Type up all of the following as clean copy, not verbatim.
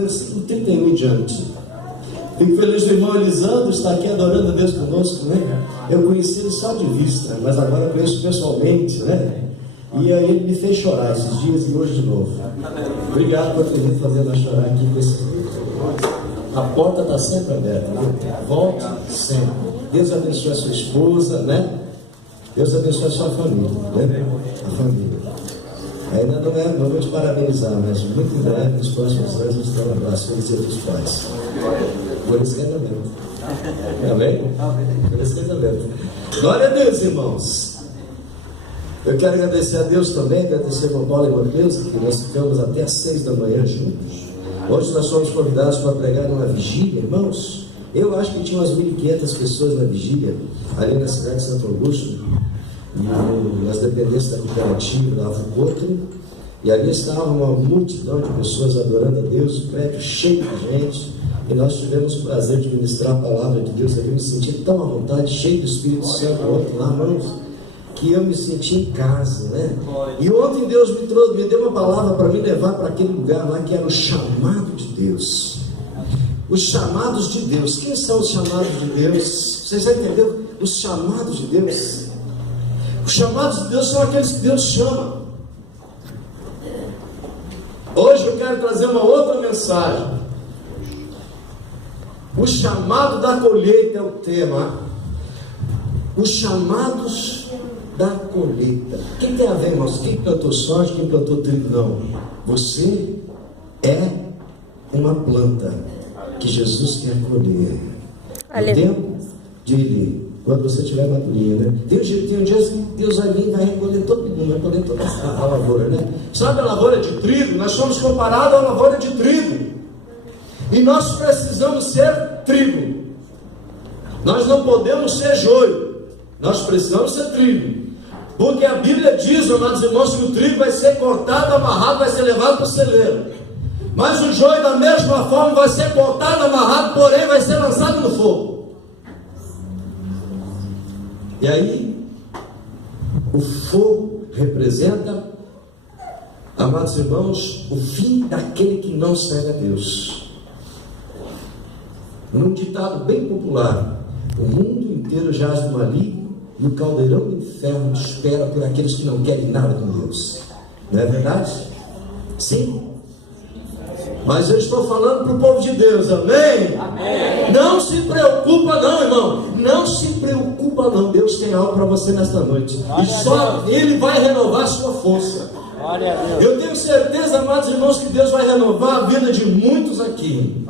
versículo 31 em diante. Fico feliz do irmão Elisandro estar aqui adorando a Deus conosco, né? Eu conheci ele só de vista, mas agora eu conheço pessoalmente, né? E aí ele me fez chorar esses dias e hoje de novo. Obrigado por ter me fazer nós chorar aqui com esse... A porta está sempre aberta, né? Volte sempre. Deus abençoe a sua esposa, né? Deus abençoe a sua família, né? A família. Ainda não vou te parabenizar, mas muito em breve, nos próximos anos, nós estamos abraçando os seus pais. Por esse casamento. Amém? Por esse casamento. Glória a Deus, irmãos. Eu quero agradecer a Deus também, agradecer ao Paulo e Mateus, que nós ficamos até às 6 da manhã juntos. Hoje nós somos convidados para pregar numa vigília, irmãos. Eu acho que tinha umas 1.500 pessoas na vigília, ali na cidade de Santo Augusto, nas dependências da cooperativa da Avocotro, e ali estava uma multidão de pessoas adorando a Deus, o prédio cheio de gente, e nós tivemos o prazer de ministrar a palavra de Deus. Eu me senti tão à vontade, cheio do Espírito Santo ontem lá, irmãos, que eu me senti em casa, né? E ontem Deus me deu uma palavra para me levar para aquele lugar lá que era o chamado de Deus. Os chamados de Deus. Quem são os chamados de Deus? Vocês já entenderam? Os chamados de Deus. Os chamados de Deus são aqueles que Deus chama. Hoje eu quero trazer uma outra mensagem. O chamado da colheita é o tema. Os chamados da colheita. Quem tem a ver, irmãos? Quem plantou soja, quem plantou trigo? Não. Você é uma planta que Jesus quer colher. No tempo de quando você estiver madurinha, né? Tem um dia que Deus vai vir e vai recolher todo mundo, vai colher toda a lavoura, né? Sabe a lavoura de trigo? Nós somos comparados à lavoura de trigo. E nós precisamos ser trigo. Nós não podemos ser joio. Nós precisamos ser trigo. Porque a Bíblia diz, amados irmãos, que o trigo vai ser cortado, amarrado, vai ser levado para o celeiro. Mas o joio da mesma forma vai ser cortado, amarrado, porém vai ser lançado no fogo. E aí, o fogo representa, amados irmãos, o fim daquele que não serve a Deus. Num ditado bem popular, o mundo inteiro jaz no maligno e o caldeirão do inferno espera por aqueles que não querem nada com Deus. Não é verdade? Sim. Mas eu estou falando para o povo de Deus, amém? Amém? Não se preocupa não, irmão. Não se preocupa não. Deus tem algo para você nesta noite. Glória, e só Ele vai renovar a sua força. Glória a Deus. Eu tenho certeza, amados irmãos, que Deus vai renovar a vida de muitos aqui.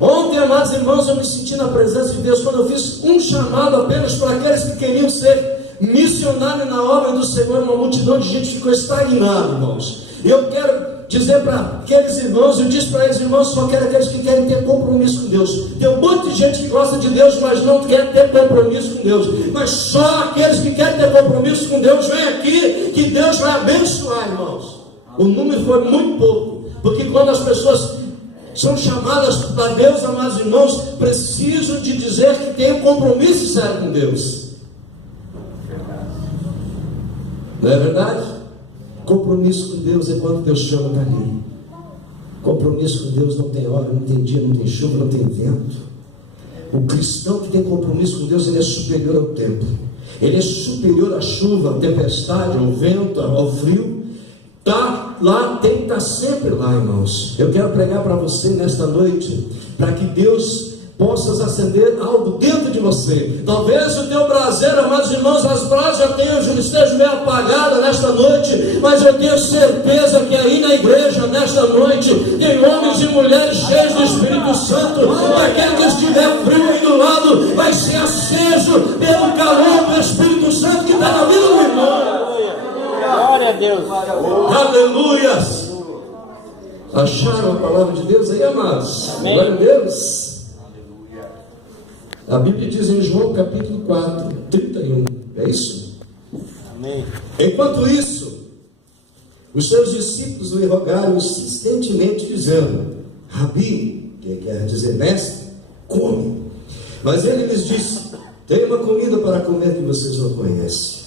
Ontem, amados irmãos, eu me senti na presença de Deus quando eu fiz um chamado apenas para aqueles que queriam ser missionários na obra do Senhor. Uma multidão de gente ficou estagnada, irmãos. E eu quero dizer para aqueles irmãos, eu disse para eles, irmãos, só quero aqueles que querem ter compromisso com Deus. Tem um monte de gente que gosta de Deus, mas não quer ter compromisso com Deus. Mas só aqueles que querem ter compromisso com Deus, vem aqui, que Deus vai abençoar, irmãos. O número foi muito pouco, porque quando as pessoas são chamadas para Deus, amados irmãos, precisam de dizer que tem um compromisso sério com Deus. Não é verdade? Compromisso com Deus é quando Deus chama para ali. Compromisso com Deus não tem hora, não tem dia, não tem chuva, não tem vento. O cristão que tem compromisso com Deus, ele é superior ao tempo. Ele é superior à chuva, à tempestade, ao vento, ao frio. Está lá, tem que estar sempre lá, irmãos. Eu quero pregar para você nesta noite, para que Deus possa acender algo dentro de você. Talvez o teu braseiro, amados irmãos, as brasas já estejam meio apagadas nesta noite, mas eu tenho certeza que aí na igreja, nesta noite, tem homens e mulheres cheios do Espírito Santo, e aquele que estiver frio aí do lado, vai ser aceso pelo calor do Espírito Santo que está na vida do irmão. Glória a Deus. Aleluia. Acharam a palavra de Deus aí, amados? Amém. Glória a Deus. A Bíblia diz em João capítulo 4, 31, é isso? Amém. Enquanto isso, os seus discípulos lhe rogaram insistentemente, dizendo: Rabi, que quer dizer mestre, come. Mas ele lhes disse: tem uma comida para comer que vocês não conhecem.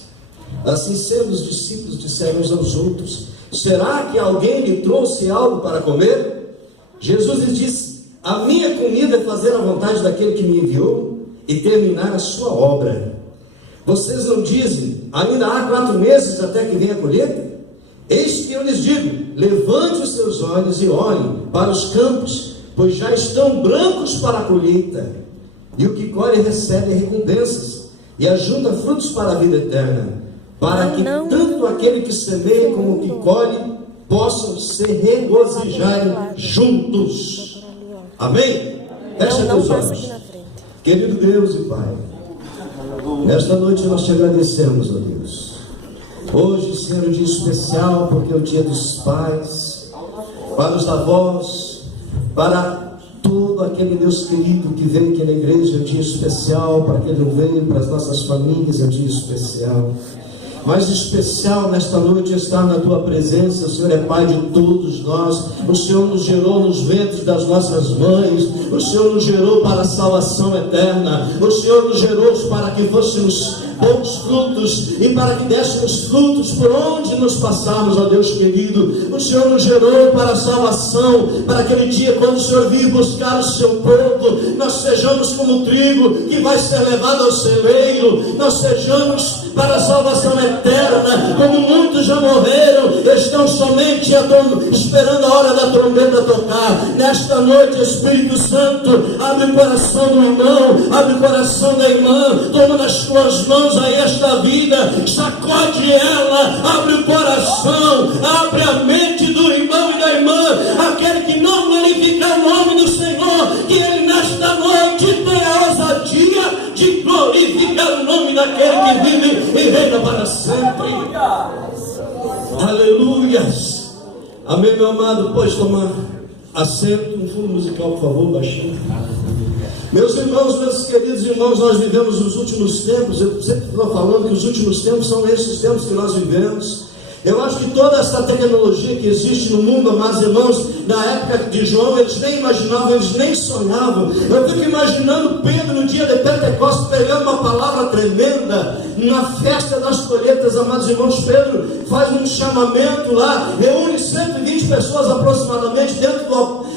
Assim sendo, os discípulos disseram uns aos outros: será que alguém lhe trouxe algo para comer? Jesus lhes disse: a minha comida é fazer a vontade daquele que me enviou e terminar a sua obra. Vocês não dizem, ainda há 4 meses até que venha a colheita? Eis que eu lhes digo: levante os seus olhos e olhem para os campos, pois já estão brancos para a colheita. E o que colhe recebe recompensas, e ajunta frutos para a vida eterna, para que tanto aquele que semeia como o que colhe possam se regozijar juntos. Amém? Fecha teus olhos. Querido Deus e Pai, nesta noite nós te agradecemos, ó Deus. Hoje, Senhor, é um dia especial, porque é o dia dos pais, para os avós, para todo aquele Deus querido que veio aqui na igreja. É um dia especial para quem não veio, para as nossas famílias. É um dia especial. Mais especial nesta noite é estar na Tua presença. O Senhor é Pai de todos nós. O Senhor nos gerou nos ventres das nossas mães. O Senhor nos gerou para a salvação eterna. O Senhor nos gerou para que fôssemos bons frutos e para que dessemos frutos por onde nos passarmos, ó Deus querido. O Senhor nos gerou para a salvação, para aquele dia quando o Senhor vir buscar o seu povo, nós sejamos como o trigo que vai ser levado ao celeiro. Nós sejamos para a salvação eterna, como muitos já morreram, estão somente esperando a hora da trombeta tocar. Nesta noite, Espírito Santo, abre o coração do irmão, abre o coração da irmã, toma nas tuas mãos a esta vida, sacode ela, abre o coração, abre a mente do irmão e da irmã, aquele que não glorifica o nome do Senhor, que ele nesta noite tenha a ousadia de glorificar o nome daquele que vive e reina para sempre. Aleluias. Amém, meu amado. Pode tomar assento. Um fundo musical, por favor, baixinho. Meus irmãos, meus queridos irmãos, nós vivemos os últimos tempos. Eu sempre estou falando que os últimos tempos são esses tempos que nós vivemos. Eu acho que toda essa tecnologia que existe no mundo, amados irmãos, na época de João, eles nem imaginavam, eles nem sonhavam. Eu fico imaginando Pedro no dia de Pentecostes pregando uma palavra tremenda na festa das colheitas. Amados irmãos, Pedro faz um chamamento lá, reúne 120 pessoas aproximadamente dentro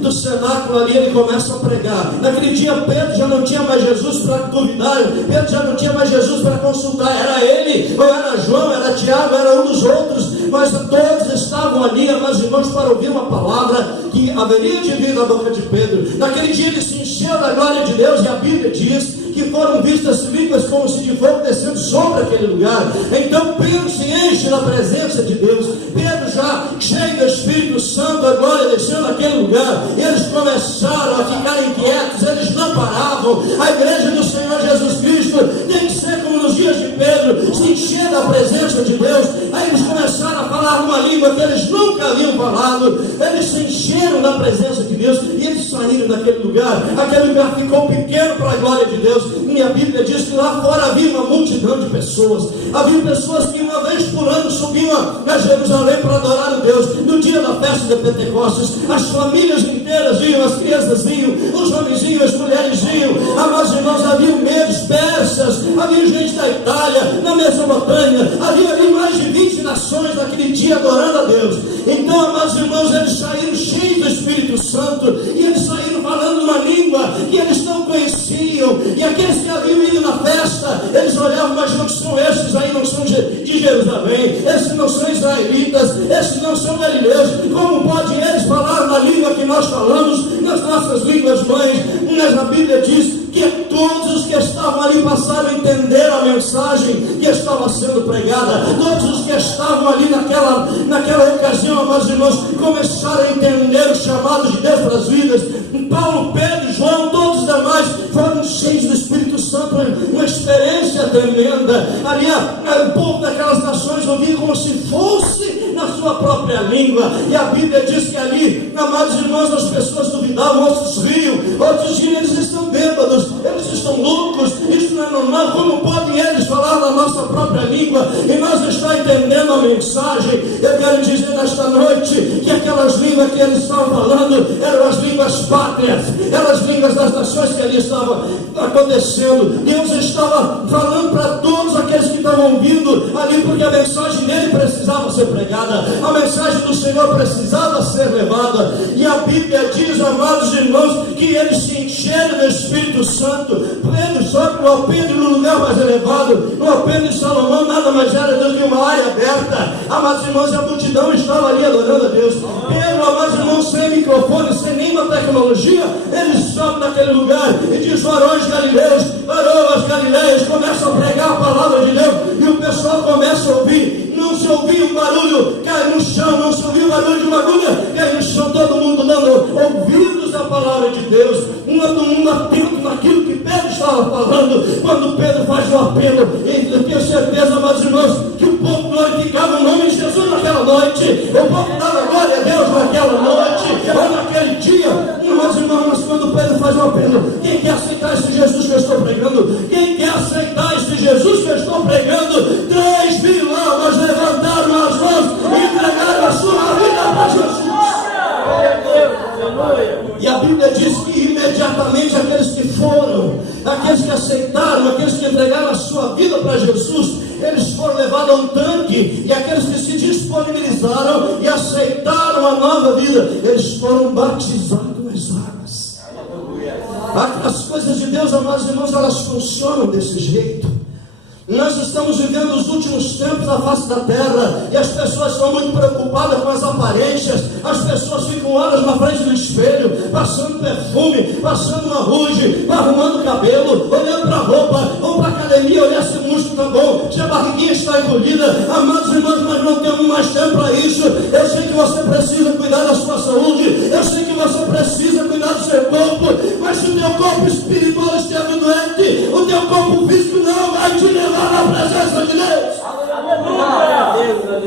do cenáculo ali. Ele começa a pregar. Naquele dia Pedro já não tinha mais Jesus para duvidar, Pedro já não tinha mais Jesus para consultar. Era ele, ou era João, era Tiago, era um dos outros, mas todos estavam ali, amados irmãos, para ouvir uma palavra que haveria de vir da boca de Pedro. Naquele dia ele se encheu da glória de Deus, e a Bíblia diz que foram vistas línguas como se de fogo descendo sobre aquele lugar. Então Pedro se enche da presença de Deus. Pedro, já cheio do Espírito Santo, a glória desceu naquele lugar. Eles começaram a ficar inquietos, eles não paravam. A igreja do Senhor Jesus Cristo tem que ser como nos dias de Pedro, se encher da presença de Deus. Aí eles começaram a falar uma língua que eles nunca haviam falado. Eles se encheram da presença de Deus e eles saíram daquele lugar. Aquele lugar ficou pequeno para a glória de Deus. E a Bíblia diz que lá fora havia uma multidão de pessoas. Havia pessoas que uma vez por ano subiam a Jerusalém para adorar a Deus. No dia da festa de Pentecostes, as famílias inteiras iam, as crianças iam, os homens iam, as mulheres iam. Amados irmãos, havia medos persas, havia gente da Itália, na Mesopotâmia, havia ali mais de 20 nações naquele dia adorando a Deus. Então, amados irmãos, eles saíram cheios do Espírito Santo, e eles saíram falando uma língua que eles não conheciam. E aqueles que haviam ido na festa, eles olhavam, mas não são esses aí, não são de Jerusalém, esses não são israelitas, esses não são galileus. Como podem eles falar uma língua que nós falamos nas nossas línguas mães? Mas a Bíblia diz que todos os que estavam ali passaram a entender a mensagem que estava sendo pregada. Todos os que estavam ali naquela ocasião, amados irmãos, começaram a entender o chamado de Deus para as vidas. Paulo, Pedro, João, todos os demais foram cheios do Espírito Santo, uma experiência tremenda. Ali o povo daquelas nações ouvia como se fosse na sua própria língua. E a Bíblia diz que ali, amados irmãos, as pessoas duvidavam, outros riam, outros diziam: eles estão bêbados, eles estão loucos, isso não é normal. Como podem eles falar na nossa própria língua e nós estamos entendendo a mensagem? Eu quero dizer nesta noite que aquelas línguas que eles estavam falando eram as línguas pátrias, eram as línguas das nações que ali estavam acontecendo. Deus estava falando para todos aqueles que estavam estavam vindo ali porque a mensagem dele precisava ser pregada, a mensagem do Senhor precisava ser levada. E a Bíblia diz, amados irmãos, que eles se encheram do Espírito Santo. Pedro, só que o Pedro no lugar mais elevado, no Pedro de Salomão, nada mais era do que uma área aberta. Amados irmãos, a multidão estava ali adorando a Deus. Pedro, amados irmãos, sem microfone, sem nenhuma tecnologia, ele sobe naquele lugar e diz: varões galileus, varoas galileias, começa a pregar a palavra de Deus, e o pessoal começa a ouvir. Não se ouvia um barulho cair no chão, não se ouvia o barulho de uma agulha cair no chão, todo mundo dando ouvidos à palavra de Deus, todo mundo atento naquilo que Pedro estava falando. Quando Pedro faz o apelo, eu tenho certeza, amados irmãos, que o povo glorificava o nome de Jesus naquela noite, o povo dava glória a Deus naquela noite, ou naquele dia. Amados irmãos, mas quando Pedro faz o apelo, quem quer aceitar esse Jesus que eu estou pregando? Quem quer aceitar esse Jesus que eu estou pregando? 3.000 almas levantaram as mãos e entregaram a sua vida para Jesus. E a Bíblia diz que imediatamente aqueles que foram, aqueles que aceitaram, aqueles que entregaram a sua vida para Jesus, eles foram levados a um tanque. E aqueles que se disponibilizaram e aceitaram a nova vida, eles foram batizados nas águas. As coisas de Deus, amados irmãos, elas funcionam desse jeito. Nós estamos vivendo os últimos tempos na face da terra, e as pessoas estão muito preocupadas com as aparências. As pessoas ficam horas na frente do espelho, passando perfume, passando uma ruge, arrumando o cabelo, olhando para a roupa, ou para a academia, olhar se o músculo está bom, se a barriguinha está encolhida. Amados irmãos, nós não temos mais tempo para isso. Eu sei que você precisa cuidar da sua saúde, eu sei que você precisa cuidar do seu corpo, mas se o teu corpo espiritual estiver doente, o teu corpo físico não vai te levar na presença de Deus.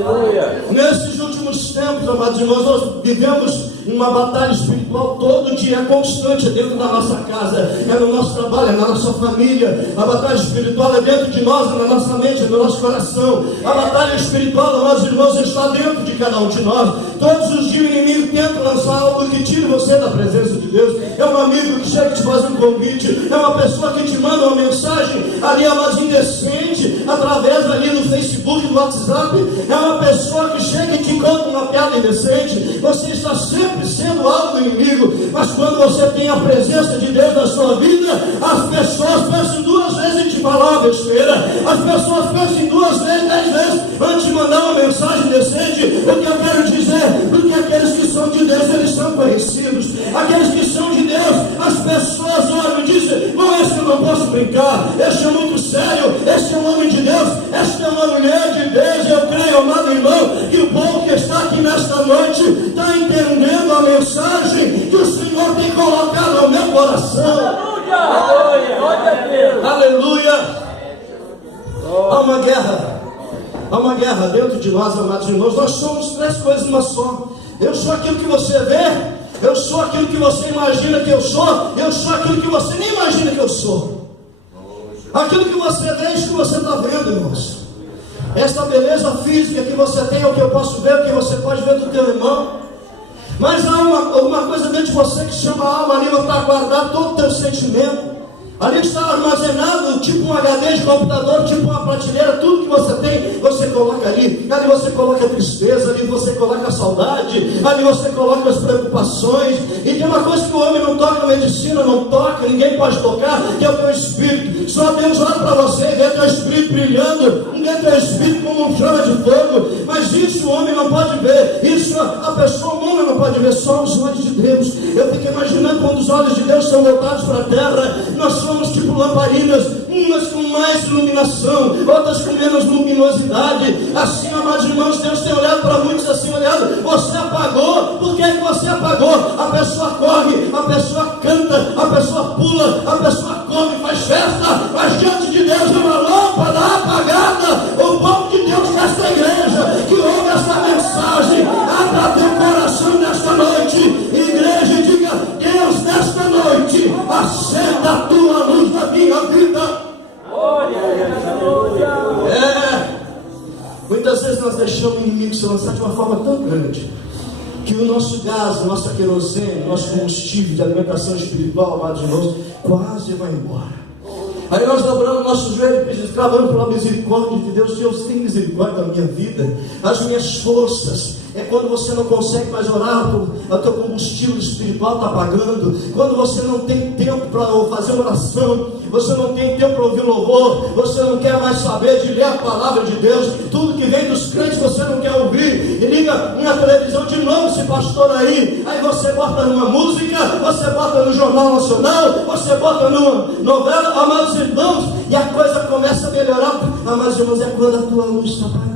Aleluia. Nesses últimos tempos, amados irmãos, nós vivemos uma batalha espiritual todo dia, constante, dentro da nossa casa, é no nosso trabalho, é na nossa família. A batalha espiritual é dentro de nós, é na nossa mente, é no nosso coração. A batalha espiritual, amados irmãos, está dentro de cada um de nós. Todos os dias o inimigo tenta lançar algo que tire você da presença de Deus. É um amigo que chega e te faz um convite, é uma pessoa que te manda uma mensagem ali, mas indecente, através ali do Facebook, do WhatsApp. É uma pessoa que chega e te conta uma piada indecente. Você está sempre sendo alvo do inimigo, mas quando você tem a presença de Deus na sua vida, as pessoas pensam 2 vezes em te falar uma besteira. As pessoas pensam 2 vezes, 10 vezes antes de mandar uma mensagem decente. O que eu quero dizer? Porque aqueles que são de Deus, eles são conhecidos. Aqueles que são de Deus, as pessoas olham e dizem: bom, esse eu não posso brincar, esse é muito sério, esse é um homem de Deus, esta é uma mulher de Deus. Eu creio, amado irmão, que o povo que está aqui nesta noite está entendendo a mensagem que o Senhor tem colocado ao meu coração. Aleluia! Aleluia! Há uma guerra dentro de nós, amados irmãos. Nós somos 3 coisas uma só. Eu sou aquilo que você vê, eu sou aquilo que você imagina que eu sou, eu sou aquilo que você nem imagina que eu sou. Aquilo que você vê é isso que você está vendo, irmãos. Essa beleza física que você tem é o que eu posso ver, o que você pode ver do teu irmão. Mas há uma coisa dentro de você que se chama alma. Ali não está guardado todo o teu sentimento. Ali está armazenado tipo um HD de computador, tipo uma prateleira. Tudo que você tem, você coloca ali. Ali você coloca a tristeza, ali você coloca a saudade, ali você coloca as preocupações. E tem uma coisa que o homem não toca, a medicina não toca, ninguém pode tocar, que é o teu espírito. Só Deus olha para você e vê teu espírito brilhando, vê teu espírito como um chama de fogo. Mas isso o homem não pode ver, isso a pessoa humana não pode ver, só os olhos de Deus. Eu fico imaginando quando os olhos de Deus são voltados para a terra, nós somos tipo lamparinas, umas com mais iluminação, outras com menos luminosidade. Assim, amados irmãos, Deus tem olhado para muitos assim, olhado: você apagou. Por que você apagou? A pessoa corre, a pessoa canta, a pessoa pula, a pessoa come, faz festa, mas diante de Deus é uma lâmpada apagada. O povo de Deus desta igreja que ouve essa mensagem, abra teu coração nesta noite, igreja, e diga: Deus, nesta noite, acenda a tua luz na minha vida. Muitas vezes nós deixamos o inimigo se lançar de uma forma tão grande que o nosso gás, nossa querosene, nosso combustível de alimentação espiritual, amados irmãos, quase vai embora. Aí nós dobramos nosso joelho e clamamos pela misericórdia de Deus. Deus, tem misericórdia da minha vida. As minhas forças, é quando você não consegue mais orar, o teu combustível espiritual está apagando, quando você não tem tempo para fazer oração, você não tem tempo para ouvir louvor, você não quer mais saber de ler a palavra de Deus, tudo que vem dos crentes você não quer ouvir, e liga na televisão de novo esse pastor aí você bota numa música, você bota no Jornal Nacional, você bota numa novela, amados irmãos, e a coisa começa a melhorar. Amados irmãos, é quando a tua luz está apagando.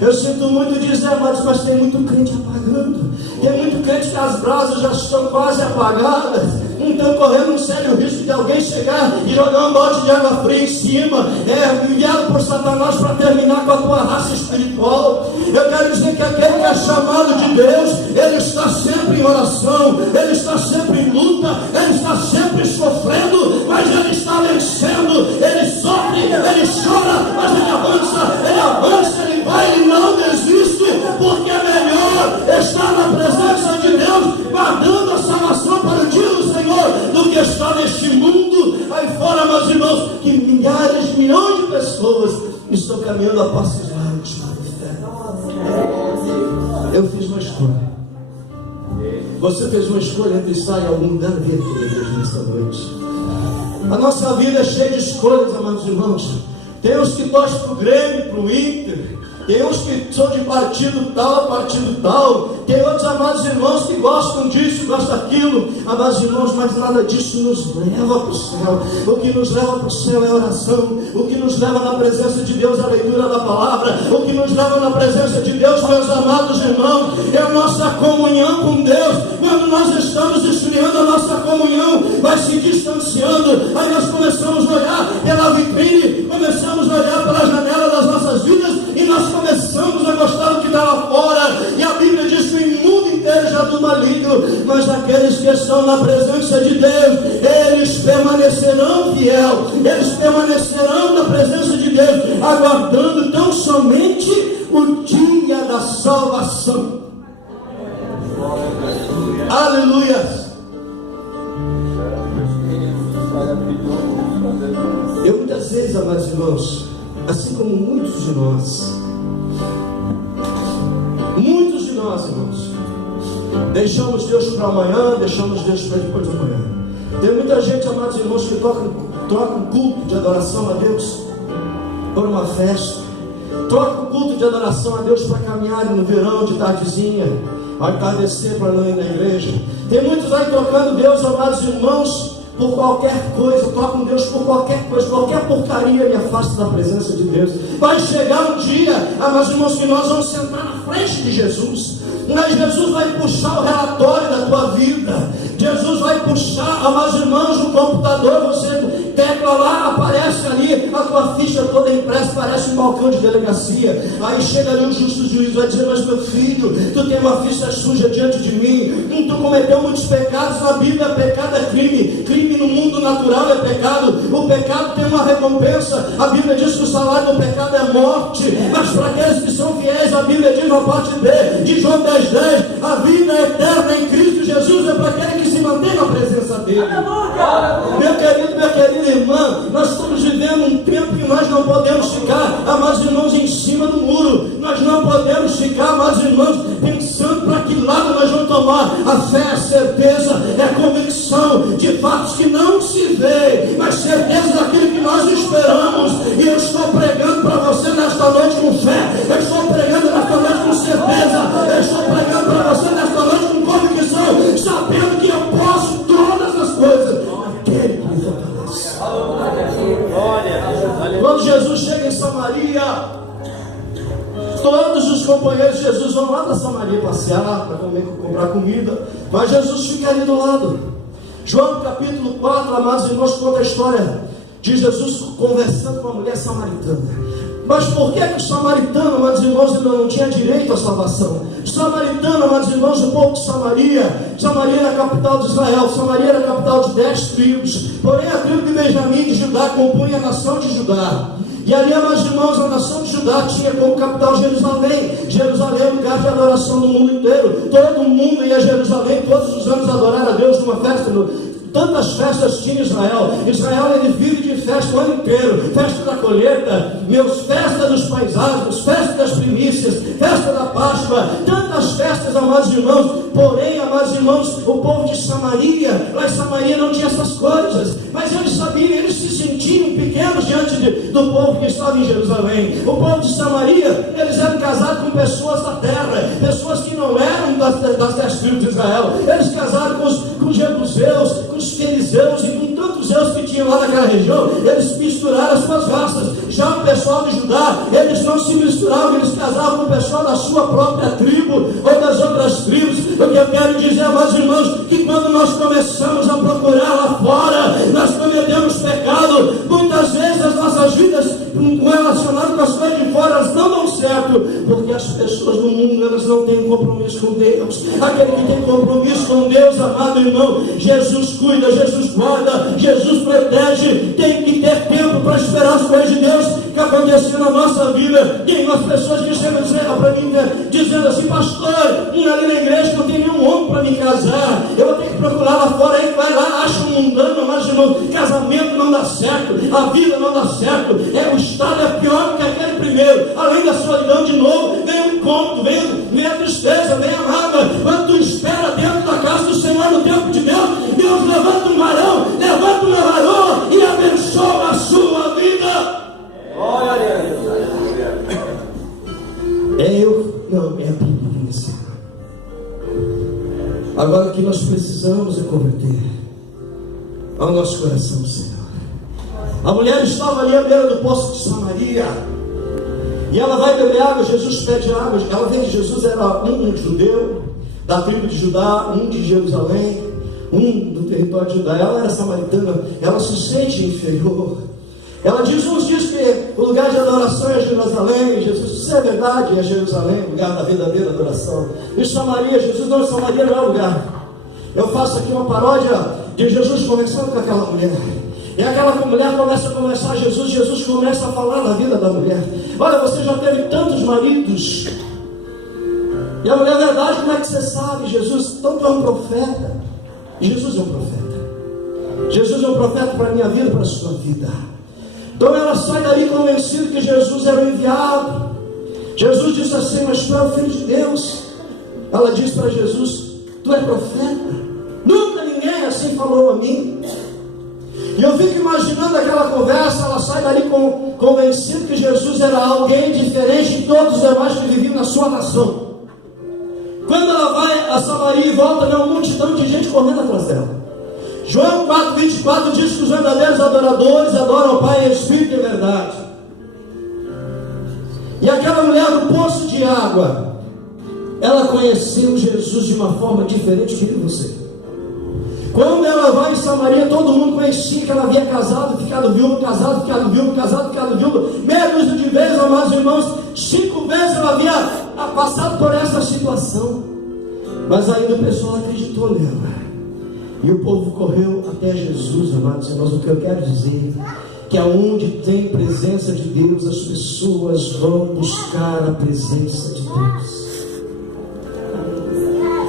Eu sinto muito dizer, amados, mas tem muito crente apagando. Tem muito crente que as brasas já estão quase apagadas. Não estão correndo um sério risco de alguém chegar e jogar um balde de água fria em cima. Enviado por Satanás para terminar com a tua raça espiritual. Eu quero dizer que aquele que é chamado de Deus, ele está sempre em oração, ele está sempre em luta, ele está sempre sofrendo, mas ele está vencendo. Ele sofre, ele chora, mas ele avança, ele vai, ele não desiste, porque é melhor estar na presença de Deus, guardando a salvação para o dia do Senhor, do que estar neste mundo aí fora, meus irmãos, que milhares, milhões de pessoas estão caminhando a passos largos para o inferno. Eu fiz uma escolha. Você fez uma escolha entre estar em algum lugar e vir aqui na igreja nesta noite. A nossa vida é cheia de escolhas, amados irmãos. Tem uns que torcem para o Grêmio, para o Inter. Tem uns que são de partido tal. Tem outros, amados irmãos, que gostam disso, gostam daquilo. Amados irmãos, mas nada disso nos leva para o céu. O que nos leva para o céu é a oração. O que nos leva na presença de Deus é a leitura da palavra. O que nos leva na presença de Deus, meus amados irmãos, é a nossa comunhão com Deus. Quando nós estamos esfriando a nossa comunhão, vai se distanciando. Aí nós começamos a olhar pela vitrine, começamos a olhar pela janela das nossas vidas, e nós começamos a gostar do que está lá fora. E a Bíblia diz que o mundo inteiro já do maligno, mas aqueles que estão na presença de Deus, eles permanecerão fiel, eles permanecerão na presença de Deus, aguardando tão somente o dia da salvação. Aleluia. Eu muitas vezes, amados irmãos, assim como muitos de nós, irmãos, deixamos Deus para amanhã, deixamos Deus para depois da manhã. Tem muita gente, amados irmãos, que troca um culto de adoração a Deus por uma festa, troca um culto de adoração a Deus para caminhar no verão de tardezinha, ao entardecer para não ir na igreja. Tem muitos aí trocando Deus, amados irmãos, por qualquer coisa, trocam Deus por qualquer coisa, qualquer porcaria me afasta da presença de Deus. Vai chegar um dia, amados irmãos, que nós vamos sentar na frente de Jesus, mas Jesus vai puxar o relatório da tua vida. Jesus vai puxar, amados irmãos, no computador, você tecla lá, aparece ali a tua ficha toda impressa, parece um balcão de delegacia. Aí chega ali o justo juiz, vai dizer: mas meu filho, tu tem uma ficha suja diante de mim, tu cometeu muitos pecados. Na Bíblia, pecado é crime, crime no mundo natural é pecado. O pecado tem uma recompensa. A Bíblia diz que o salário do pecado é morte, mas para aqueles que são fiéis, a Bíblia diz na parte B de João 10:10, a vida eterna em Cristo Jesus é para aquele que se mantém na presença dele. Meu querido, minha querida irmã, nós estamos vivendo um tempo que nós não podemos ficar, amados irmãos, em cima do muro. Nós não podemos ficar, amados irmãos, pensando para que lado nós vamos tomar. A fé é certeza, é convicção de fatos que não se vê, mas certeza daquilo que nós esperamos. E eu estou pregando para você nesta noite com fé, eu estou pregando nesta noite com certeza, eu estou pregando para você nesta noite com convicção, sabendo que eu posso todas as coisas aquele que me fortalece. Quando Jesus chega em Samaria, todos os companheiros de Jesus vão lá para Samaria passear, para comprar comida, mas Jesus fica ali do lado. João capítulo 4, amados irmãos, conta a história de Jesus conversando com uma mulher samaritana. Mas por que o samaritano, amados irmãos, não tinha direito à salvação? O samaritano, amados irmãos, o povo de Samaria era a capital de Israel, Samaria era a capital de 10 tribos, porém a tribo de Benjamim de Judá compunha a nação de Judá. E ali, amados irmãos, a nação de Judá tinha como capital Jerusalém. Jerusalém é o lugar de adoração do mundo inteiro. Todo mundo ia a Jerusalém todos os anos adorar a Deus numa festa. Tantas festas tinha Israel. Israel, ele vive de festa o ano inteiro. Festa da colheita, festa dos paisagens, festa das primícias, festa da Páscoa. Tantas festas, amados irmãos. Porém, amados irmãos, o povo de Samaria, lá em Samaria não tinha essas coisas. Mas eles sabiam, eles se sentiam pequenos diante do povo que estava em Jerusalém. O povo de Samaria, eles eram casados com pessoas da terra, pessoas que não eram das 10 tribos de Israel. Eles casaram com os jebuseus, com os fariseus e com tantos zeus que tinham lá naquela região. Eles misturaram as suas raças. Já o pessoal de Judá, eles não se misturavam, eles casavam com o pessoal da sua própria tribo ou das outras tribos. O que eu quero dizer, amados irmãos, que quando nós começamos a procurar lá fora, nós cometemos pecado. Muitas vezes as nossas vidas relacionadas com as coisas de fora, elas não dão certo, porque as pessoas do mundo, elas não têm compromisso com Deus. Aquele que tem compromisso com Deus, amado irmão, Jesus cuida, Jesus guarda, Jesus protege. Tem que ter tempo para esperar as coisas de Deus que acontecem na nossa vida. Tem umas pessoas que chegam para mim dizendo assim: pastor, ali na igreja não tem nenhum homem para me casar, eu vou ter que procurar lá fora. Aí vai lá, acha um mundano, mas irmão, casamento não dá certo, a vida não dá certo, o estado é pior do que aquele primeiro. Além da solidão, de novo, vem o incômodo, vem a tristeza, vem a mágoa. Quando tu espera dentro da casa do Senhor, no tempo de Deus, Deus levanta um varão, levanta uma varoa e abençoa a sua vida. Glória a Deus. Não, é a Bíblia, Senhor. Agora o que nós precisamos é converter ao nosso coração, Senhor. A mulher estava ali à beira do poço de Samaria, e ela vai beber água. Jesus pede água. Ela vê que Jesus era um judeu da tribo de Judá, um de Jerusalém, um do território de Judá. Ela era samaritana, ela se sente inferior. Ela uns diz que o lugar de adoração é Jerusalém. Jesus, isso é verdade, é Jerusalém, o lugar da verdadeira adoração. E Samaria, Jesus não, Samaria não é o lugar. Eu faço aqui uma paródia de Jesus conversando com aquela mulher. E aquela mulher começa a conversar Jesus, Jesus começa a falar da vida da mulher. Olha, você já teve tantos maridos. E a mulher, é verdade, como é que você sabe, Jesus? Então tu é um profeta. Jesus é um profeta. Jesus é um profeta para a minha vida, para a sua vida. Então ela sai dali convencida que Jesus era o enviado. Jesus disse assim: mas tu é o Filho de Deus. Ela diz para Jesus: tu é profeta? Nunca ninguém assim falou a mim. E eu fico imaginando aquela conversa. Ela sai dali convencida que Jesus era alguém diferente de todos os demais que viviam na sua nação. Quando ela vai a Samaria e volta, vê uma multidão de gente correndo atrás dela. João 4,24 diz que os verdadeiros adoradores adoram o Pai em espírito e verdade. E aquela mulher do poço de água, ela conheceu Jesus de uma forma diferente que você. Quando ela vai em Samaria, todo mundo conhecia que ela havia casado, ficado viúva, casado, ficado viúva, casado, ficado viúva, meia dúzia de vezes, amados irmãos. 5 vezes ela havia passado por essa situação. Mas ainda o pessoal acreditou nela. E o povo correu até Jesus, amados irmãos. O que eu quero dizer é que aonde tem presença de Deus, as pessoas vão buscar a presença de Deus.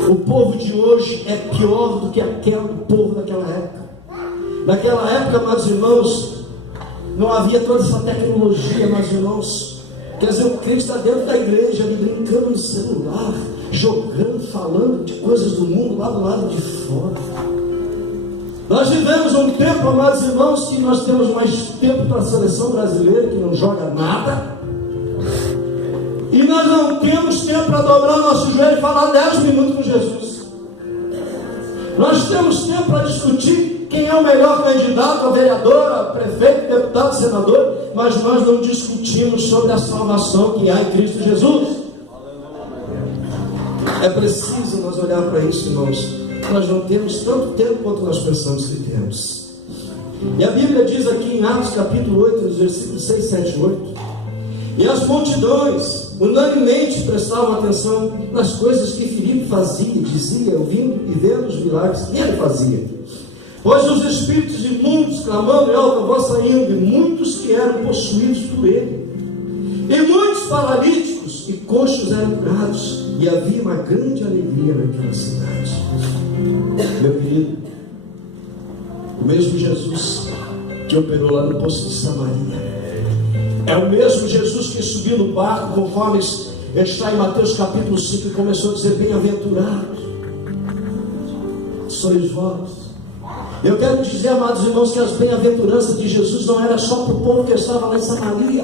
O povo de hoje é pior do que o povo daquela época. Naquela época, amados irmãos, não havia toda essa tecnologia, amados irmãos. Quer dizer, o crente está dentro da igreja, ali brincando no celular, jogando, falando de coisas do mundo lá do lado de fora. Nós vivemos um tempo, amados irmãos, que nós temos mais tempo para a seleção brasileira, que não joga nada. E nós não temos tempo para dobrar o nosso joelho e falar 10 minutos com Jesus. Nós temos tempo para discutir quem é o melhor candidato a vereador, a prefeito, deputado, senador, mas nós não discutimos sobre a salvação que há em Cristo Jesus. É preciso nós olhar para isso, irmãos. Nós não temos tanto tempo quanto nós pensamos que temos. E a Bíblia diz aqui em Atos capítulo 8, versículos 6, 7 e 8: e as multidões unanimemente prestavam atenção nas coisas que Filipe fazia, dizia, ouvindo e vendo os milagres que ele fazia. Pois os espíritos imundos, clamando em alta voz, saíam, e muitos que eram possuídos por ele. E muitos paralíticos e coxos eram curados, e havia uma grande alegria naquela cidade. Meu querido, O mesmo Jesus que operou lá no poço de Samaria. É o mesmo Jesus que subiu no barco, conforme está em Mateus capítulo 5, e começou a dizer: bem-aventurados sois vós. Eu quero dizer, amados irmãos, que as bem-aventuranças de Jesus não era só para o povo que estava lá em Samaria,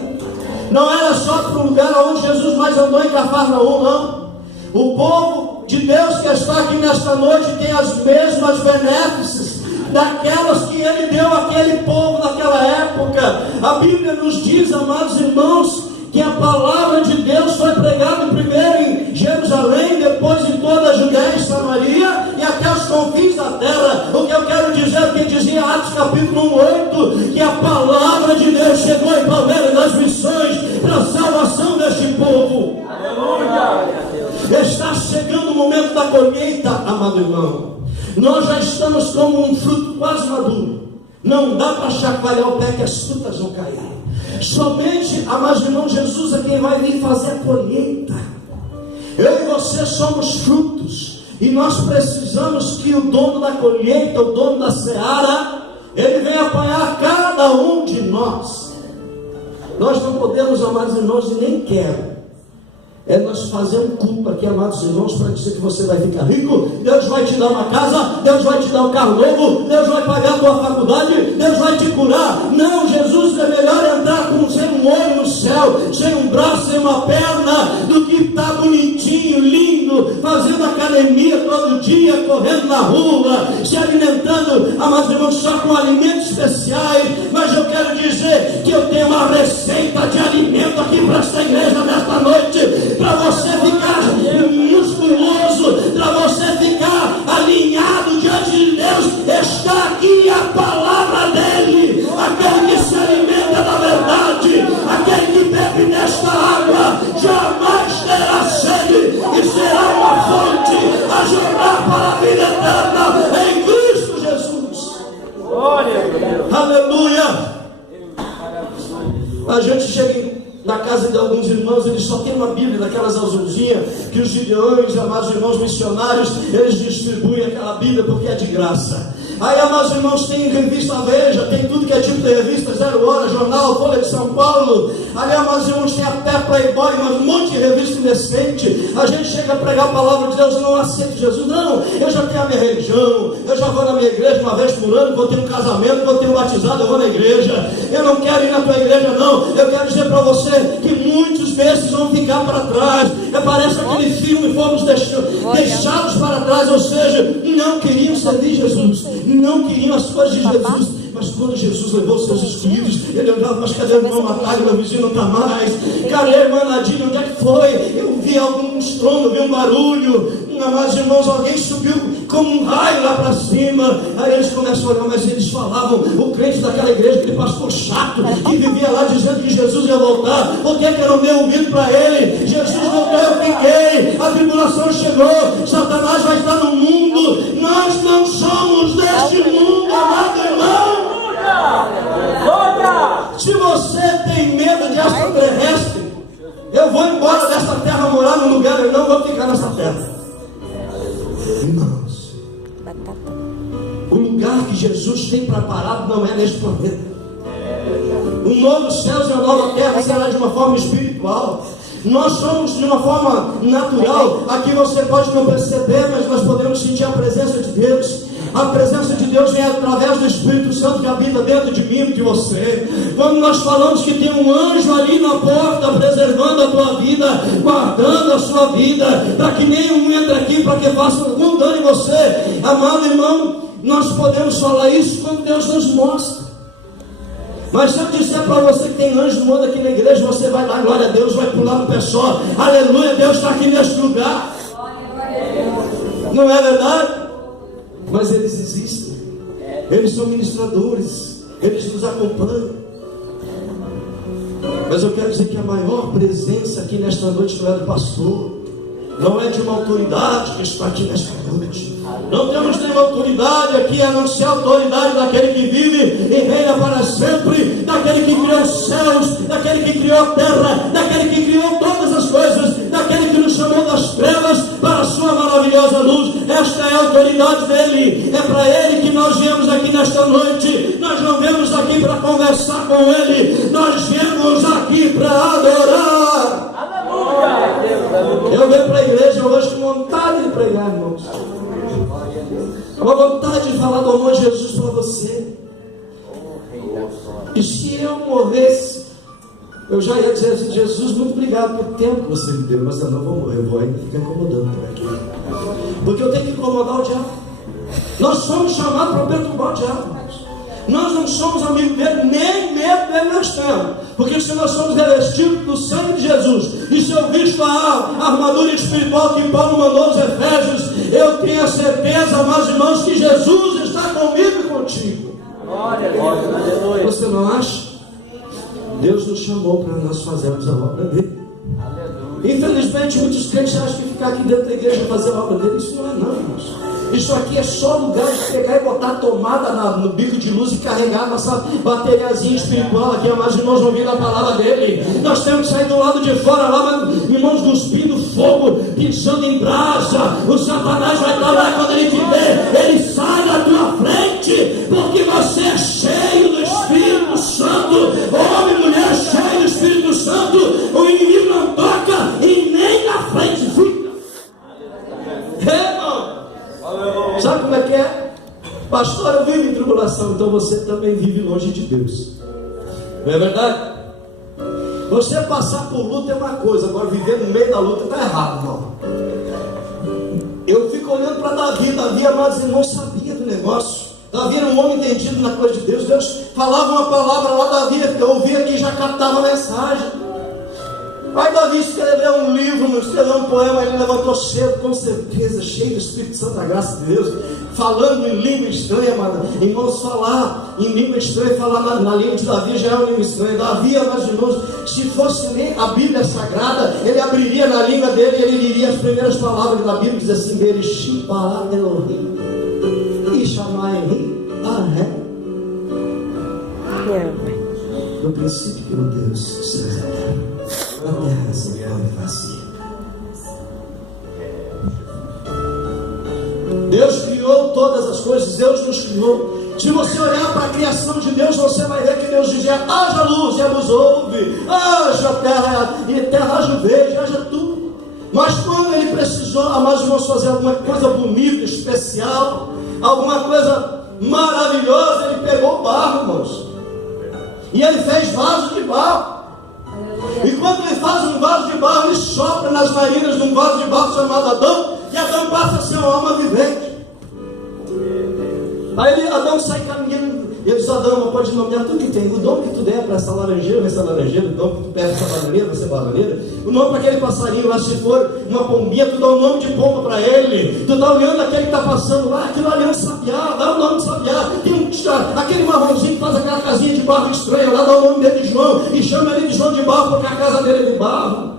não era só para o lugar onde Jesus mais andou, em Cafarnaum, não. O povo de Deus que está aqui nesta noite tem as mesmas benéficas daquelas que Ele deu àquele povo naquela época. A Bíblia nos diz, amados irmãos, que a palavra de Deus foi pregada primeiro em Jerusalém, depois em toda a Judéia e Samaria e até os confins da terra. O que eu quero dizer é o que dizia Atos capítulo 8, que a palavra de Deus chegou em Palmeiras das Missões para a salvação deste povo. Aleluia! Está chegando o momento da colheita, amado irmão. Nós já estamos como um fruto quase maduro. Não dá para chacoalhar o pé que as frutas vão cair. Somente, amados irmãos, Jesus é quem vai vir fazer a colheita. Eu e você somos frutos, e nós precisamos que o dono da colheita, o dono da seara, ele venha apanhar cada um de nós. Nós não podemos, amados irmãos, e nem quero nós fazer um culto aqui, amados irmãos, para dizer que você vai ficar rico, Deus vai te dar uma casa, Deus vai te dar um carro novo, Deus vai pagar a tua faculdade, Deus vai te curar. Não, Jesus, é melhor entrar sem um olho no céu, sem um braço, sem uma perna, do que estar bonitinho, lindo, fazendo academia todo dia, correndo na rua, se alimentando, amados irmãos, só com alimentos especiais. Mas eu quero dizer que eu tenho uma receita de alimento aqui para esta igreja nesta noite, para você ficar musculoso, para você ficar alinhado diante de Deus. Está aqui a palavra dele. Aquele que se alimenta da verdade, aquele que bebe desta água, jamais terá sede, e será uma fonte a jorrar para a vida eterna em Cristo Jesus. Aleluia! A gente chega na casa de alguns irmãos, eles só têm uma Bíblia daquelas azulzinhas que os gideões, amados irmãos missionários, eles distribuem aquela Bíblia porque é de graça. Aí, amados irmãos, tem revista Veja, tem tudo que é tipo de revista, Zero Hora, Jornal, Folha de São Paulo. Ali, amados irmãos, tem até Playboy, mas um monte de revista indecente. A gente chega a pregar a palavra de Deus, eu não aceito Jesus. Não, eu já tenho a minha religião, eu já vou na minha igreja uma vez por ano, vou ter um casamento, vou ter um batizado, eu vou na igreja. Eu não quero ir na tua igreja, não. Eu quero dizer para você que muitos desses vão ficar para trás. Parece aquele filme, fomos deixados para trás, ou seja, não queriam servir Jesus, não queriam as coisas de Jesus. Mas quando Jesus levou seus escolhidos, ele olhava: mas cadê o irmão Matário? Meu vizinho não está mais. Cadê a irmã Nadine? Onde é que foi? Eu vi algum estrondo, vi um barulho. Amados irmãos, alguém subiu como um raio lá para cima. Aí eles começam a olhar, mas eles falavam: o crente daquela igreja, aquele pastor chato, que vivia lá dizendo que Jesus ia voltar. O que é que eu não dei ouvido para ele? Jesus voltou, eu fiquei. A tribulação chegou, Satanás vai estar no mundo. Nós não somos deste mundo, amado irmão. Se você tem medo de extraterrestre, eu vou embora desta terra, morar num lugar, eu não vou ficar nessa terra. Irmãos, o lugar que Jesus tem preparado não é neste planeta. Um novo céu e uma nova terra será de uma forma espiritual. Nós somos de uma forma natural. Aqui você pode não perceber, mas nós podemos sentir a presença de Deus. A presença de Deus vem através do Espírito Santo que habita dentro de mim e de você. Quando nós falamos que tem um anjo ali na porta, preservando a tua vida, guardando a sua vida, para que nenhum entre aqui, para que faça algum dano em você. Amado irmão, nós podemos falar isso quando Deus nos mostra. Mas se eu disser para você que tem anjo voando aqui na igreja, você vai dar glória a Deus, vai pular no pé só. Aleluia, Deus está aqui neste lugar. Não é verdade? Mas eles existem. Eles são ministradores. Eles nos acompanham. Mas eu quero dizer que a maior presença aqui nesta noite não é do pastor, não é de uma autoridade que está aqui nesta noite. Não temos nenhuma autoridade aqui a não ser a autoridade daquele que vive e reina para sempre, daquele que criou os céus, daquele que criou a terra, daquele que criou todas as coisas, daquele que nos chamou das trevas para a sua maravilhosa luz. Esta é a autoridade dele. É para ele que nós viemos aqui nesta noite, nós não viemos aqui para conversar com Ele, nós viemos aqui para adorar. Eu venho para a igreja hoje com vontade de pregar, irmãos. Uma vontade de falar do amor de Jesus para você. E se eu morresse, eu já ia dizer assim: Jesus, muito obrigado pelo tempo que você me deu, mas eu não vou morrer, eu vou ainda ficar incomodando por aqui, porque eu tenho que incomodar o diabo. Nós somos chamados para perturbar o diabo. Nós não somos amigos dele, nem medo dele nós temos, porque se nós somos revestidos do sangue de Jesus, e se eu visto a armadura espiritual que Paulo mandou aos Efésios, eu tenho a certeza, amados irmãos, que Jesus está comigo e contigo. Você não acha? Deus nos chamou para nós fazermos a obra dele. Infelizmente, muitos crentes acham que ficar aqui dentro da igreja fazer a obra dele, isso não é não, irmãos. Isso aqui é só lugar de pegar e botar a tomada no bico de luz e carregar nossa bateriazinha espiritual aqui, amados irmãos, ouvindo a palavra dele. Nós temos que sair do lado de fora lá, irmãos, cuspindo fogo, pisando em brasa. O Satanás vai estar lá, quando ele te vê, ele sai da tua frente, porque você é cheio do Espírito Santo. Homem, mulher, cheio do Espírito Santo. O inimigo não toca e nem na frente fica. Sabe como é que é? Pastor, eu vivo em tribulação, então você também vive longe de Deus. Não é verdade? Você passar por luta é uma coisa, agora viver no meio da luta está errado, irmão. Eu fico olhando para Davi, amados irmãos, sabia do negócio. Davi era um homem entendido na coisa de Deus. Deus falava uma palavra lá, Davi, eu ouvia aqui e já captava a mensagem. Aí Davi escreveu um livro, escreveu um poema, ele levantou cedo, com certeza, cheio do Espírito Santo, da graça de Deus, falando em língua estranha, mano. Irmãos, falar em língua estranha, falar na língua de Davi já é uma língua estranha. Davi, meus irmãos, se fosse ler a Bíblia Sagrada, ele abriria na língua dele e ele diria as primeiras palavras da Bíblia, diz assim: Bereshit bara Elohim, Ishamayim, Aré. No princípio que Deus se reserva. Deus criou todas as coisas, Deus nos criou. Se você olhar para a criação de Deus, você vai ver que Deus dizia: haja luz, e a luz houve, haja terra, e terra haja verde, haja tudo. Mas quando ele precisou, amados irmãos, fazer alguma coisa bonita, especial, alguma coisa maravilhosa, ele pegou o barro, irmãos, e ele fez vaso de barro. E quando ele faz um vaso de barro, ele sopra nas narinas de um vaso de barro chamado Adão, e Adão passa a ser uma alma vivente. Aí Adão sai caminhando, e ele diz: Adão, pode nomear tudo que tem. O nome que tu der para essa laranjeira, vai ser laranjeira. O nome que tu pega essa bananeira, vai ser bananeira. O nome para aquele passarinho lá, se for uma pombinha, tu dá o nome de pomba para ele. Tu está olhando aquele que está passando lá, aquilo ali é um sabiá, dá o nome de sabiá. Tem aquele marronzinho que faz aquela casinha de barro estranha lá, dá o nome dele de João, e chama ele de João de barro, porque a casa dele é de barro.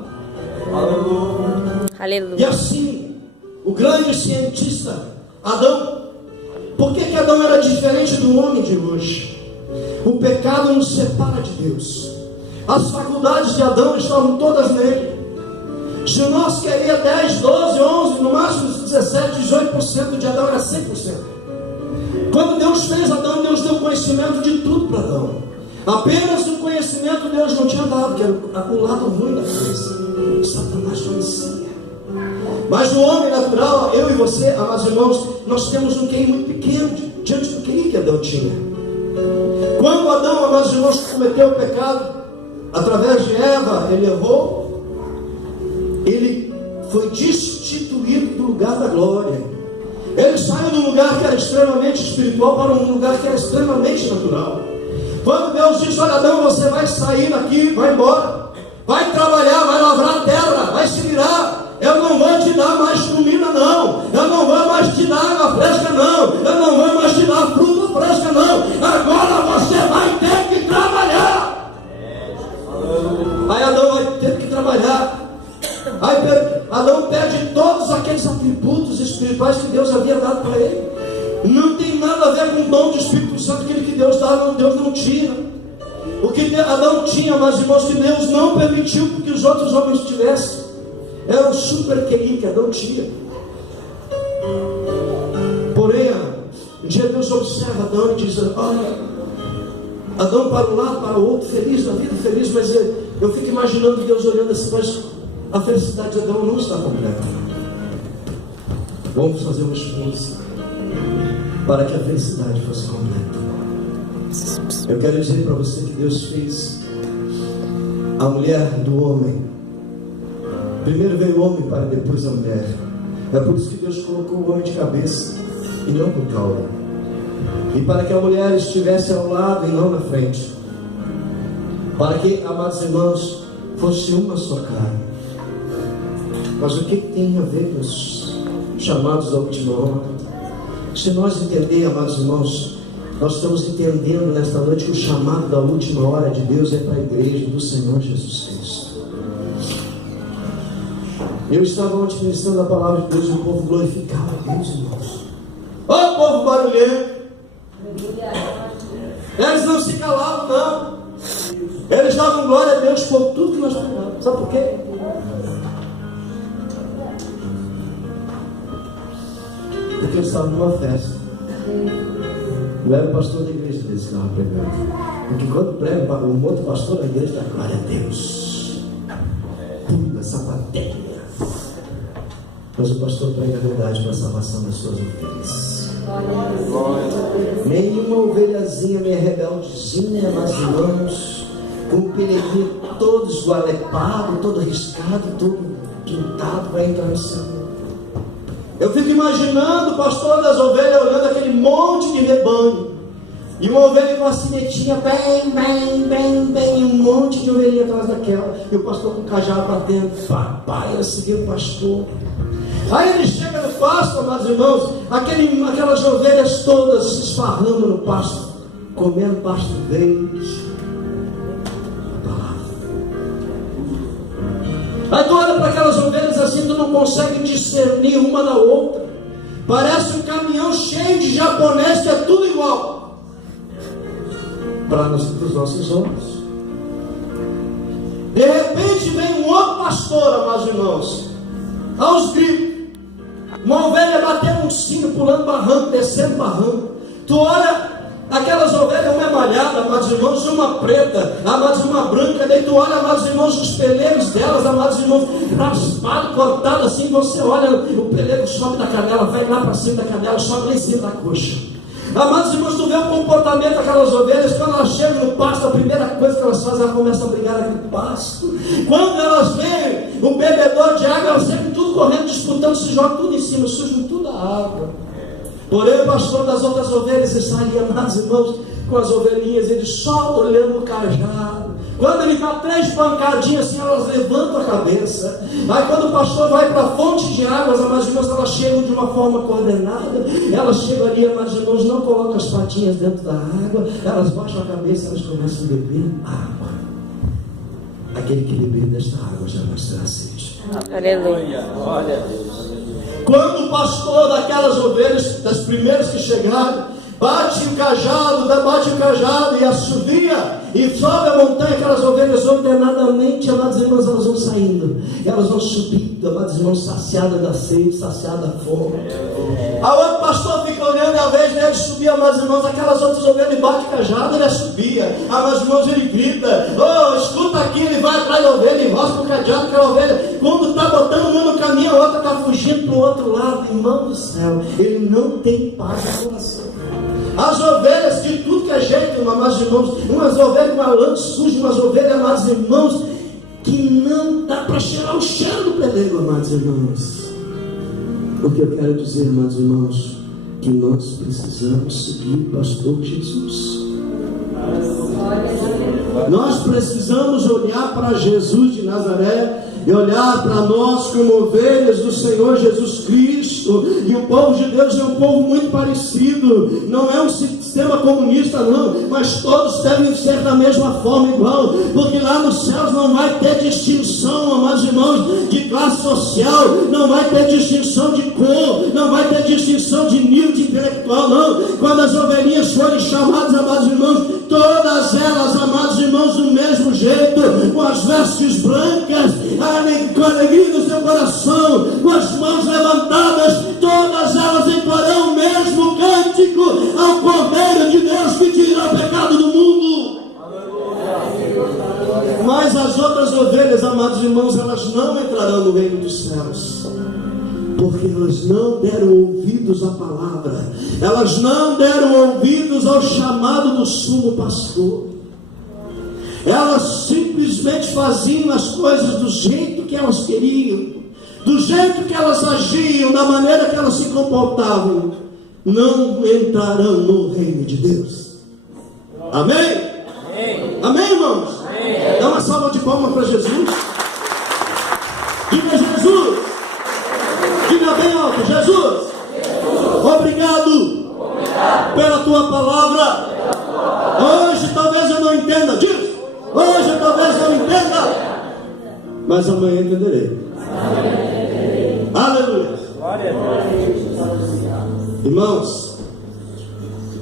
Aleluia. E assim, o grande cientista Adão, por que Adão era diferente do homem de hoje? O pecado nos separa de Deus. As faculdades de Adão estavam todas nele. Se nós queríamos 10, 12, 11, no máximo 17, 18% de Adão era 100%. Quando Deus fez Adão, Deus deu conhecimento de tudo para Adão. Apenas o conhecimento Deus não tinha dado, que era o lado ruim da coisa. O Satanás conhecia. Mas o homem natural, eu e você, amados irmãos, nós temos um QI muito pequeno diante do QI que Adão tinha. Quando Adão, amados irmãos, cometeu o pecado, através de Eva, ele errou, ele foi destituído do lugar da glória. Ele saiu de um lugar que era extremamente espiritual para um lugar que era extremamente natural. Quando Deus disse: olha, Adão, você vai sair daqui, vai embora, vai trabalhar, vai lavrar a terra, vai se virar. Eu não vou te dar mais comida, não. Eu não vou mais te dar água fresca, não. Eu não vou mais te dar fruta fresca, não. Agora você vai ter que trabalhar. Aí Adão vai ter que trabalhar. Aí Adão perde todos aqueles atributos espirituais que Deus havia dado para ele. Não tem nada a ver com o dom do Espírito Santo, aquele que Deus dá, Deus não tira. O que Adão tinha, mas irmãos, que Deus não permitiu que os outros homens tivessem. Era um super QI que Adão tinha. Porém, Um dia Deus observa Adão e diz: olha, Adão para um lado, para o outro, feliz na vida, feliz, mas eu fico imaginando Deus olhando assim, mas a felicidade de Adão não está completa. Vamos fazer uma esforço para que a felicidade fosse completa. Eu quero dizer para você que Deus fez a mulher do homem. Primeiro veio o homem para depois a mulher. É por isso que Deus colocou o homem de cabeça e não por cauda. E para que a mulher estivesse ao lado e não na frente. Para que, amados irmãos, fosse uma só carne. Mas o que tem a ver com os chamados da última hora? Se nós entender, amados irmãos, nós estamos entendendo nesta noite que o chamado da última hora de Deus é para a igreja do Senhor Jesus Cristo. Eu estava ontem ministrando a palavra de Deus e o povo glorificava a Deus, irmãos. Ó, povo barulhento! Eles não se calavam, não. Eles davam glória a Deus por tudo que nós pregamos. Sabe por quê? Porque eles estavam numa festa. Não era o pastor da igreja que estava pregando. Porque quando prega, um outro pastor da igreja dá glória a Deus. Pula, sapateia. Mas o pastor prega a verdade para a salvação das suas ovelhas. Nenhuma ovelhazinha meia rebeldezinha, mas irmãos, com o peregrino todo esgualepado, todo riscado, todo pintado para entrar no céu. Eu fico imaginando o pastor das ovelhas olhando aquele monte de rebanho, e uma ovelha com a sinetinha bem, e um monte de ovelhinha atrás daquela, e o pastor com o cajado batendo, papai, eu segui o pastor. Aí ele chega no pasto, amados irmãos, aquelas ovelhas todas se esparrando no pasto, comendo pasto verde. Aí tu olha para aquelas ovelhas assim, tu não consegue discernir uma da outra. Parece um caminhão cheio de japonês que é tudo igual para os nossos olhos. De repente vem um outro pastor, amados irmãos, aos gritos. Uma ovelha batendo um sino, pulando barranco, descendo barranco. Tu olha aquelas ovelhas, uma é malhada, amados irmãos, uma preta, amados, uma branca. Daí tu olha, amados irmãos, os pelegos delas, amados irmãos, raspado, cortado assim. Você olha, o pelego sobe da canela, vai lá para cima da canela, sobe lá em cima da coxa. Amados irmãos, tu vê o comportamento daquelas ovelhas. Quando elas chegam no pasto, a primeira coisa que elas fazem, elas começam a brigar naquele pasto. Quando elas veem o bebedor de água, elas sempre tudo correndo, disputando, se jogam tudo em cima, sujam tudo a água. Porém, o pastor das outras ovelhas está ali, amados irmãos, com as ovelhinhas, ele só olhando o cajado. Quando ele dá 3 pancadinhas assim, elas levantam a cabeça. Aí quando o pastor vai para a fonte de águas, amados irmãos, elas chegam de uma forma coordenada. Elas chegam ali, amados irmãos, não colocam as patinhas dentro da água, elas baixam a cabeça, elas começam a beber água. Aquele que beber desta água já não será sede. Aleluia. Glória a Deus. Quando o pastor daquelas ovelhas, das primeiras que chegaram, bate o cajado e assovia, e sobe a montanha, aquelas ovelhas ordenadamente, amados irmãos, elas vão saindo, elas vão subindo, amados irmãos, saciadas da sede, saciadas da fome. A outro pastor fica olhando, e ao invés dele subir, amados irmãos, aquelas outras ovelhas, ele bate o cajado, ele subia, amados irmãos, ele grita, oh, escuta aqui, ele vai atrás da ovelha, ele roça o cadeado, aquela ovelha, quando está botando uma no caminho, a outra está fugindo para o outro lado. Irmão do céu, ele não tem paz no coração. As ovelhas de tudo que é jeito, amados irmãos, umas ovelhas com a lã suja, umas ovelhas, amados irmãos, que não dá para cheirar o cheiro do pelego, amados irmãos. Porque eu quero dizer, amados irmãos, que nós precisamos seguir o pastor Jesus. Nós precisamos olhar para Jesus de Nazaré e olhar para nós como ovelhas do Senhor Jesus Cristo. E o povo de Deus é um povo muito parecido. Não é um sistema comunista não, mas todos devem ser da mesma forma, igual. Porque lá nos céus não vai ter distinção, amados irmãos, de classe social. Não vai ter distinção de cor. Não vai ter distinção de nível de intelectual, não. Quando as ovelhinhas forem chamadas, amados irmãos, todas elas, amados irmãos, do mesmo jeito, com as vestes brancas, com a alegria do seu coração, com as mãos levantadas, todas elas entoarão o mesmo cântico: ao Cordeiro de Deus que tira o pecado do mundo. Mas as outras ovelhas, amados irmãos, elas não entrarão no reino dos céus, porque elas não deram ouvidos à palavra, elas não deram ouvidos ao chamado do sumo pastor. Elas simplesmente faziam as coisas do jeito que elas queriam, do jeito que elas agiam, da maneira que elas se comportavam. Não entrarão no reino de Deus. Amém? Amém, amém, irmãos? Amém. Dá uma salva de palmas para Jesus. Diga Jesus. Diga bem alto, Jesus. Obrigado pela tua palavra. Hoje talvez eu não entenda. Diz. Hoje talvez eu não entenda, mas amanhã entenderei. Aleluia. Irmãos,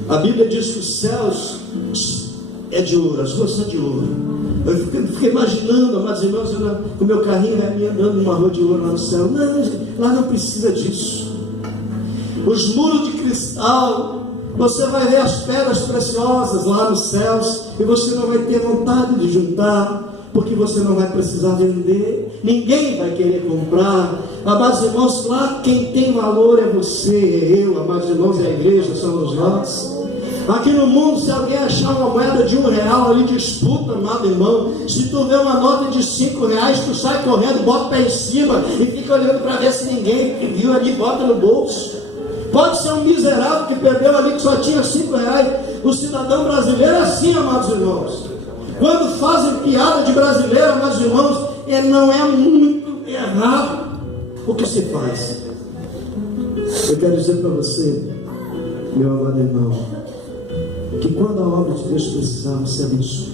a Bíblia diz que os céus é de ouro, as ruas são de ouro. Eu fiquei imaginando, amados irmãos, com o meu carrinho me andando numa rua de ouro lá no céu. Não, lá não precisa disso. Os muros de cristal. Você vai ver as pedras preciosas lá nos céus, e você não vai ter vontade de juntar, porque você não vai precisar vender, ninguém vai querer comprar. Amados irmãos, lá quem tem valor é você, é eu, amados irmãos, é a igreja, somos nós. Aqui no mundo, se alguém achar uma moeda de R$1 ali, disputa, amado irmão. Se tu vê uma nota de R$5, tu sai correndo, bota o pé em cima e fica olhando para ver se ninguém viu ali, bota no bolso. Pode ser um miserável que perdeu ali, que só tinha R$5. O cidadão brasileiro é assim, amados irmãos. Quando fazem piada de brasileiro, amados irmãos, não é muito errado o que se faz. Eu quero dizer para você, meu amado irmão, que quando a obra de Deus precisar, você abençoe.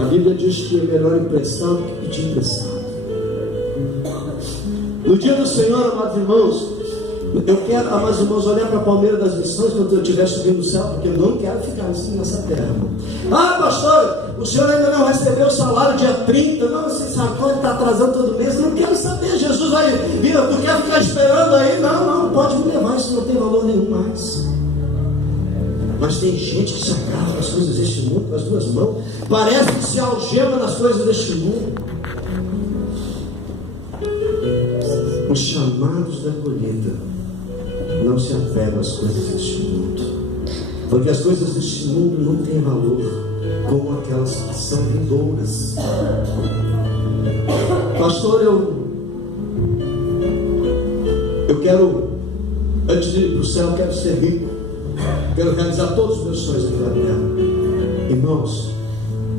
A Bíblia diz que é melhor emprestar do que pedir emprestado. No dia do Senhor, amados irmãos, eu quero, amados irmãos, olhar para a palmeira das missões quando eu estiver subindo no céu, porque eu não quero ficar assim nessa terra. Ah, pastor, o senhor ainda não recebeu o salário dia 30. Não, você sabe, está atrasando todo mês. Eu não quero saber, Jesus vai vir, tu quer ficar esperando aí? Não, pode me levar, isso não tem valor nenhum mais. Mas tem gente que se agarra nas coisas deste mundo com as duas mãos, parece que se algema nas coisas deste mundo. Os chamados da colheita não se apegam às coisas deste mundo, porque as coisas deste mundo não têm valor como aquelas que são vindouras. Pastor, eu quero, antes de ir para o céu, eu quero ser rico, quero realizar todos os meus sonhos aqui na terra. Irmãos,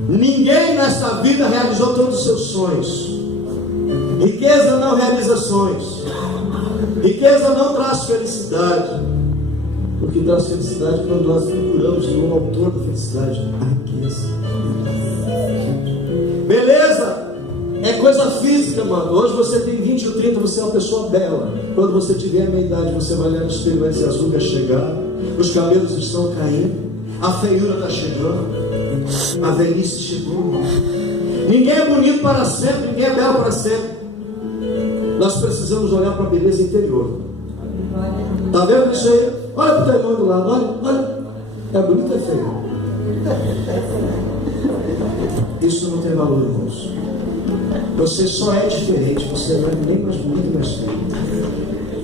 ninguém nesta vida realizou todos os seus sonhos. Riqueza não realiza sonhos. Riqueza não traz felicidade. O que traz felicidade é quando nós procuramos no autor da felicidade a riqueza. Beleza? É coisa física, mano. Hoje você tem 20 ou 30, você é uma pessoa bela. Quando você tiver a minha idade, você vai olhar no espelho e vai dizer: as rugas chegaram, os cabelos estão caindo, a feiura está chegando, a velhice chegou. Ninguém é bonito para sempre, ninguém é belo para sempre. Nós precisamos olhar para a beleza interior. Está vendo isso aí? Olha para o teu irmão do lado, olha. É bonito ou é feio? Isso não tem valor, irmãos. Você só é diferente, você não é nem mais bonito nem mais feio.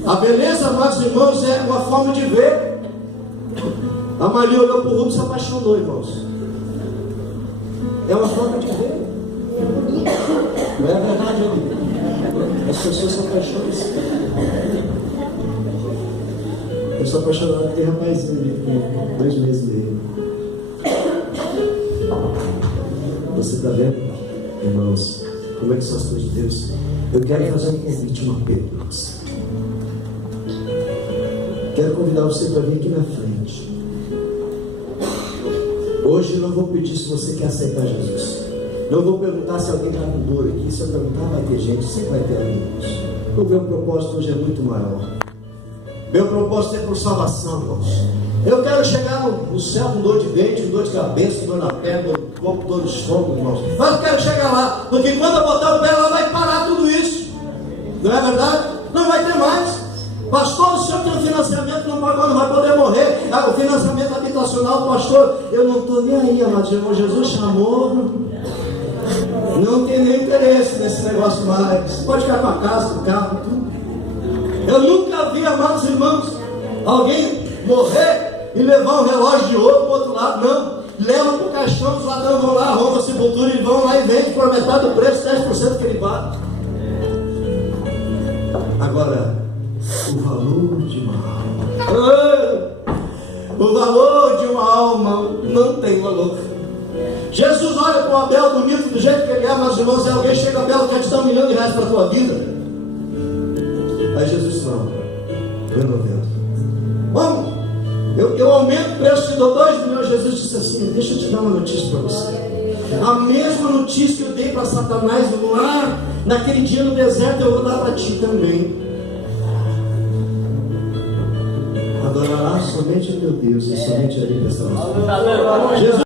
A beleza, amados irmãos, é uma forma de ver. A Maria olhou para o Rubens e se apaixonou, irmãos. É uma forma de ver. Não é verdade, amigo? As pessoas se apaixonam assim. Eu sou apaixonado, tem rapazinho ali com 2 meses e meio. Você está vendo, irmãos, como é que são as coisas de Deus? Eu quero fazer um convite, um apelo para você. Quero convidar você para vir aqui na frente. Hoje eu não vou pedir se você quer aceitar Jesus. Não vou perguntar se alguém está com dor aqui. Se eu perguntar, vai ter gente, sempre vai ter amigos. O meu propósito hoje é muito maior. Meu propósito é por salvação, irmãos. Eu quero chegar no céu com dor de dente, com dor de cabeça, com dor na perna, com corpo, dor de estômago, irmãos. Mas eu quero chegar lá, porque quando eu botar o pé lá, vai parar tudo isso. Não é verdade? Não vai ter mais. Pastor, o senhor tem um financiamento, não pagou, não vai poder morrer. O financiamento habitacional, pastor, eu não estou nem aí, amado irmão. Jesus chamou. Não tem nem interesse nesse negócio mais. Pode ficar com a casa, com o carro, tudo. Eu nunca vi, amados irmãos, alguém morrer e levar um relógio de ouro para o outro lado. Não. Levam para o caixão, os ladrões vão lá, roubam a sepultura e vão lá e vendem por metade do preço, 10% que ele bate. Agora, o valor de uma alma. O valor de uma alma não tem valor. Jesus olha para o Abel bonito do jeito que ele é, mas irmãos, se alguém chega a Abel, quer te dar R$1 milhão para a tua vida. Aí Jesus disse, não, eu não vendo. Vamos, eu aumento o preço, te dou 2 milhões. Jesus disse assim, deixa eu te dar uma notícia para você. A mesma notícia que eu dei para Satanás lá, naquele dia no deserto, eu vou dar para ti também. Adorarás somente a teu Deus e somente a Ele prestarás. Jesus